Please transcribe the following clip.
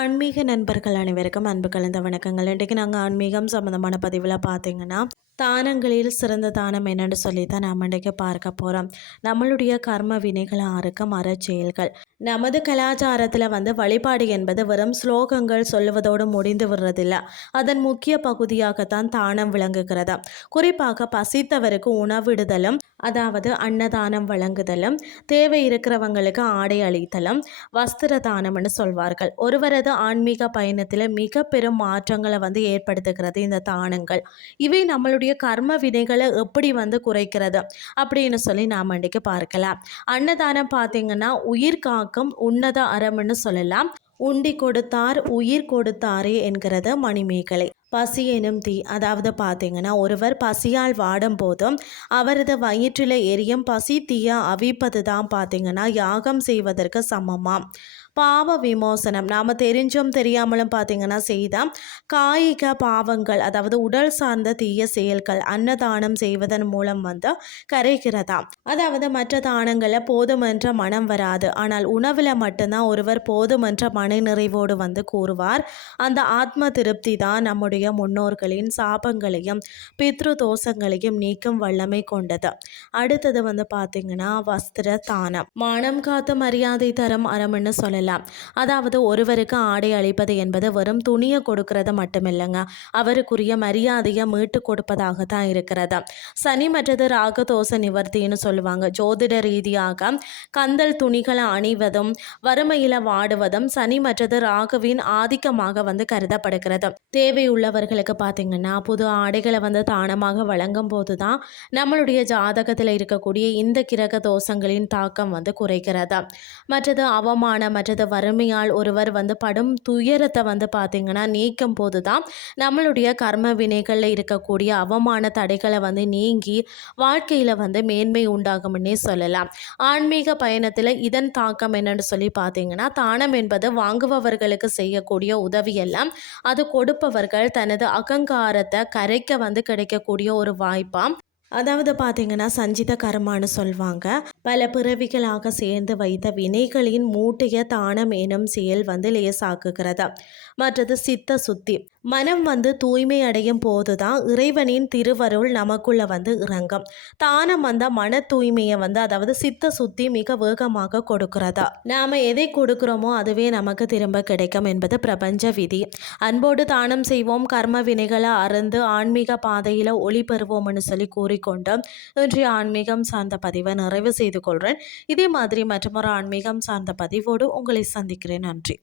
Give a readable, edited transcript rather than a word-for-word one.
ஆன்மீக நண்பர்கள் அனைவருக்கும் அன்பு கலந்த வணக்கங்கள். இன்றைக்கு நாங்கள் ஆன்மீகம் சம்மந்தமான பதிவில் பார்த்தீங்கன்னா, தானங்களில் சிறந்த தானம் என்னன்னு சொல்லி தான் நாம் இன்றைக்கு பார்க்க போகிறோம். நம்மளுடைய கர்ம வினைகள் ஆறுக்கும் அறச்செயல்கள். நமது கலாச்சாரத்தில் வழிபாடு என்பது வெறும் ஸ்லோகங்கள் சொல்லுவதோடு முடிந்து விடுறதில்ல. அதன் முக்கிய பகுதியாகத்தான் தானம் விளங்குகிறது. குறிப்பாக பசித்தவருக்கு உணவிடுதலும், அதாவது அன்னதானம் வழங்குதலும், தேவை இருக்கிறவங்களுக்கு ஆடை அளித்தலும் வஸ்திர தானம்னு சொல்வார்கள். ஒருவரது ஆன்மீக பயணத்தில் மிக பெரும் மாற்றங்களை ஏற்படுத்துகிறது இந்த தானங்கள். இவை நம்மளுடைய கர்ம வினைகளை எப்படி குறைக்கிறது அப்படின்னு சொல்லி நாம் இன்றைக்கு பார்க்கலாம். அன்னதானம் பார்த்தீங்கன்னா உயிர் காக்கும் உன்னத அறம்னு சொல்லலாம். உண்டி கொடுத்தார் உயிர் கொடுத்தாரே என்கிறது மணிமேகலை. பசி எனும் தீ, அதாவது பார்த்தீங்கன்னா ஒருவர் பசியால் வாடும் போதும் அவரது வயிற்றில் எரியும் பசி தீயை அவிப்பது தான் பார்த்தீங்கன்னா யாகம் செய்வதற்கு சமமாம். பாவ விமோசனம், நாம் தெரிஞ்சும் தெரியாமலும் பார்த்தீங்கன்னா செய்த காயிக பாவங்கள், அதாவது உடல் சார்ந்த தீய செயல்கள் அன்னதானம் செய்வதன் மூலம் கரைகிறதாம். அதாவது மற்ற தானங்களில் போதுமென்ற மனம் வராது, ஆனால் உணவில் மட்டும்தான் ஒருவர் போதுமென்ற மன நிறைவோடு கூறுவார். அந்த ஆத்ம திருப்தி தான் நம்முடைய முன்னோர்களின் சாபங்களையும் பித்ரு தோஷங்களையும் நீக்கும் வல்லமை கொண்டது. அடுத்தது பார்த்தீங்கன்னா வஸ்திர தானம். மானம் காத்து மரியாதை தரும் அறம்னு சொல்லலாம். அதாவது ஒருவருக்கு ஆடை அளிப்பது என்பது வெறும் துணியை கொடுக்கறது மட்டுமில்லைங்க, அவருக்குரிய மரியாதையை மீட்டு கொடுப்பதாக தான் இருக்கிறது. சனி மற்றது ராக தோஷ நிவர்த்தின்னு சொல்லுவாங்க. ஜோதிட ரீதியாக கந்தல் துணிகளை அணிவதும் வறுமையில் வாடுவதும் சனி மற்றது ராகுவின் ஆதிக்கமாக கருதப்படுகிறது. தேவையுள்ளவர்களுக்கு பார்த்தீங்கன்னா புது ஆடைகளை தானமாக வழங்கும் போது தான் நம்மளுடைய ஜாதகத்தில் இருக்கக்கூடிய இந்த கிரக தோஷங்களின் தாக்கம் குறைக்கிறது. மற்றது அவமானம் மற்றது வறுமையால் ஒருவர் படும் துயரத்தை பார்த்தீங்கன்னா நீக்கும் போது தான் நம்மளுடைய கர்ம வினைகளில் இருக்கக்கூடிய அவமான தடைகளை நீங்கி வாழ்க்கையில் மேன்மை உண்டாகும்னே சொல்லலாம். ஆன்மீக பயணத்தில் இதன் தாக்கம் என்னன்னு சொல்லி பார்த்தீங்கன்னா, தானம் என்பது வாங்குபவர்களுக்கு செய்யக்கூடிய உதவியெல்லாம் அது கொடுப்பவர்கள் தனது அகங்காரத்தை கரைக்க கிடைக்கக்கூடிய ஒரு வாய்ப்பாம். அதாவது பார்த்தீங்கன்னா சஞ்சித கர்மான்னு சொல்வாங்க. பல பிறவிகளாக சேர்ந்து வைத்த வினைகளின் மூட்டைய தானம் எனும் செயல் லேசாக்குகிறது. மற்றது சித்த சுத்தி, மனம் தூய்மை அடையும் போது தான் இறைவனின் திருவருள் நமக்குள்ள இறங்கும். தானம் மன தூய்மையை அதாவது சித்த சுத்தி மிக வேகமாக கொடுக்கிறதா. நாம் எதை கொடுக்குறோமோ அதுவே நமக்கு திரும்ப கிடைக்கும் என்பது பிரபஞ்ச விதி. அன்போடு தானம் செய்வோம், கர்ம வினைகளை அறந்து ஆன்மீக பாதையில் ஒளி பெறுவோம்னு சொல்லி கூறிக்கொண்டு இன்றைய ஆன்மீகம் சார்ந்த பதிவை நிறைவு செய்து கொள்கிறேன். இதே மாதிரி மற்றொரு ஆன்மீகம் சார்ந்த பதிவோடு உங்களை சந்திக்கிறேன். நன்றி.